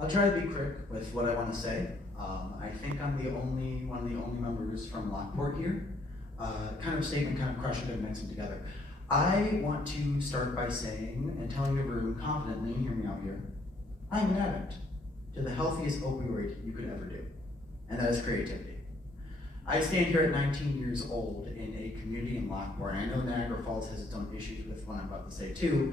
I'll try to be quick with what I want to say. I think I'm one of the only members from Lockport here. Kind of statement, kind of crush it and mix them together. I want to start by saying and telling the room confidently, and hear me out here, I'm an addict to the healthiest opioid you could ever do, and that is creativity. I stand here at 19 years old in a community in Lockport, and I know Niagara Falls has its own issues with what I'm about to say too,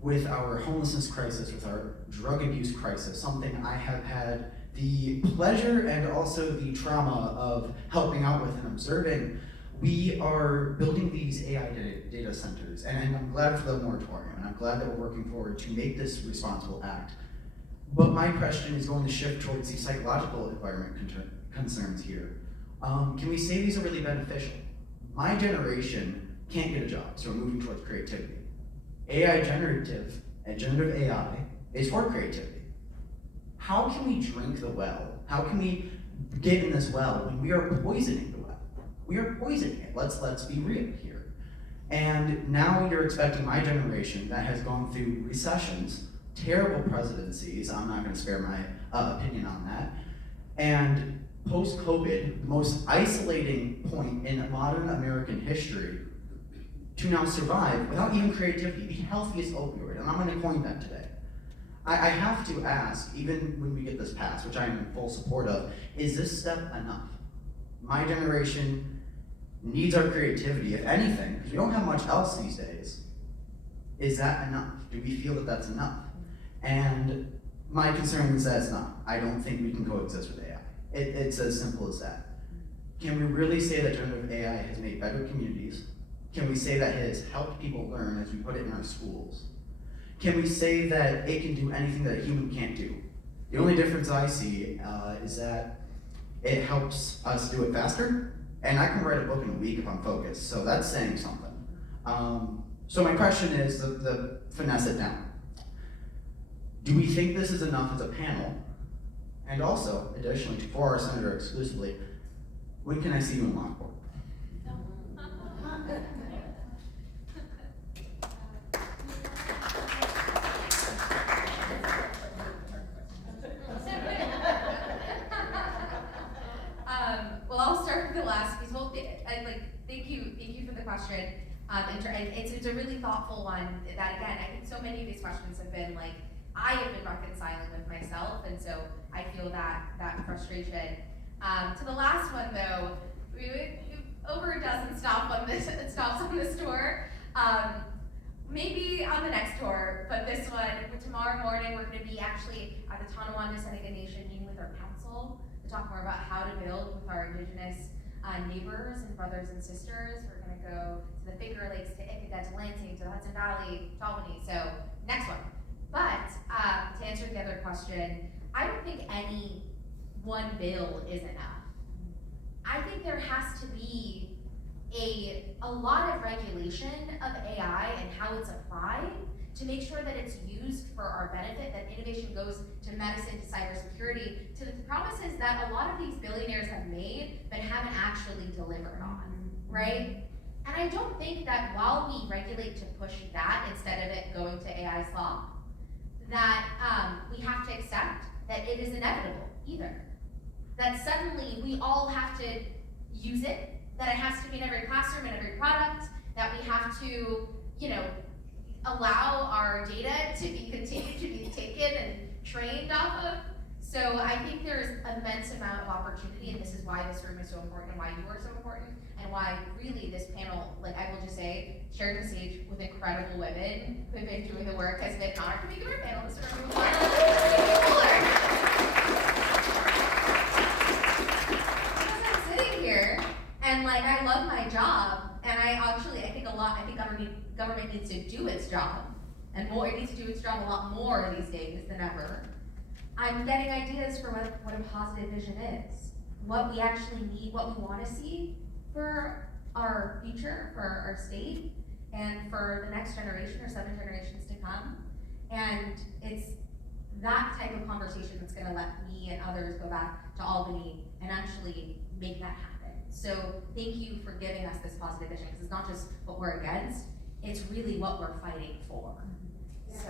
with our homelessness crisis, with our drug abuse crisis, something I have had the pleasure and also the trauma of helping out with and observing. We are building these AI data centers, and I'm glad for the moratorium, and I'm glad that we're working forward to make this responsible act. But my question is going to shift towards the psychological environment concerns here. Can we say these are really beneficial? My generation can't get a job, so we're moving towards creativity. generative AI is for creativity. How can we drink the well? How can we get in this well when we are poisoning the well? We are poisoning it. Let's be real here. And now you're expecting my generation that has gone through recessions, terrible presidencies, I'm not going to spare my opinion on that, and post-COVID, the most isolating point in modern American history, to now survive without even creativity, the healthiest opioid, and I'm going to coin that today. I have to ask, even when we get this passed, which I am in full support of, is this step enough? My generation needs our creativity, if anything, because we don't have much else these days. Is that enough? Do we feel that that's enough? And my concern is that it's not. I don't think we can coexist with AI. It's as simple as that. Can we really say that generative AI has made better communities? Can we say that it has helped people learn as we put it in our schools? Can we say that it can do anything that a human can't do? The only difference I see is that it helps us do it faster, and I can write a book in a week if I'm focused, so that's saying something. So my question is, the finesse it down. Do we think this is enough as a panel? And also, additionally, for our senator exclusively, when can I see you in Lockport? Well, I'll start with the last piece. Well, thank you for the question. It's a really thoughtful one. That again, I think so many of these questions have been like, I have been reconciling with myself, and so I feel that frustration. To the last one though, we over a dozen stops on this tour. Maybe on the next tour, but this one, tomorrow morning, we're going to be actually at the Tonawanda Seneca Nation meeting with our council to talk more about how to build with our Indigenous neighbors and brothers and sisters. We're going to go to the Finger Lakes, to Ithaca, to Lansing, to the Hudson Valley, to Albany. So next one. But to answer the other question, I don't think any one bill is enough. I think there has to be a lot of regulation of AI and how it's applied to make sure that it's used for our benefit, that innovation goes to medicine, to cybersecurity, to the promises that a lot of these billionaires have made but haven't actually delivered on, right? And I don't think that while we regulate to push that instead of it going to AI slop, that we have to accept that it is inevitable either. That suddenly we all have to use it, that it has to be in every classroom and every product, that we have to, allow our data to be continued to be taken and trained off of. So I think there's an immense amount of opportunity, and this is why this room is so important and why you are so important, and why really this panel, I will just say, sharing the stage with incredible women who have been doing the work has been an honor for me to be a panel in this room. Because I'm sitting here, and I love my job, and I think government needs to do its job, and more, it needs to do its job a lot more these days than ever. I'm getting ideas for what a positive vision is, what we actually need, what we want to see for our future, for our state, and for the next generation or 7 generations to come. And it's that type of conversation that's going to let me and others go back to Albany and actually make that happen. So thank you for giving us this positive vision, because it's not just what we're against, it's really what we're fighting for. So.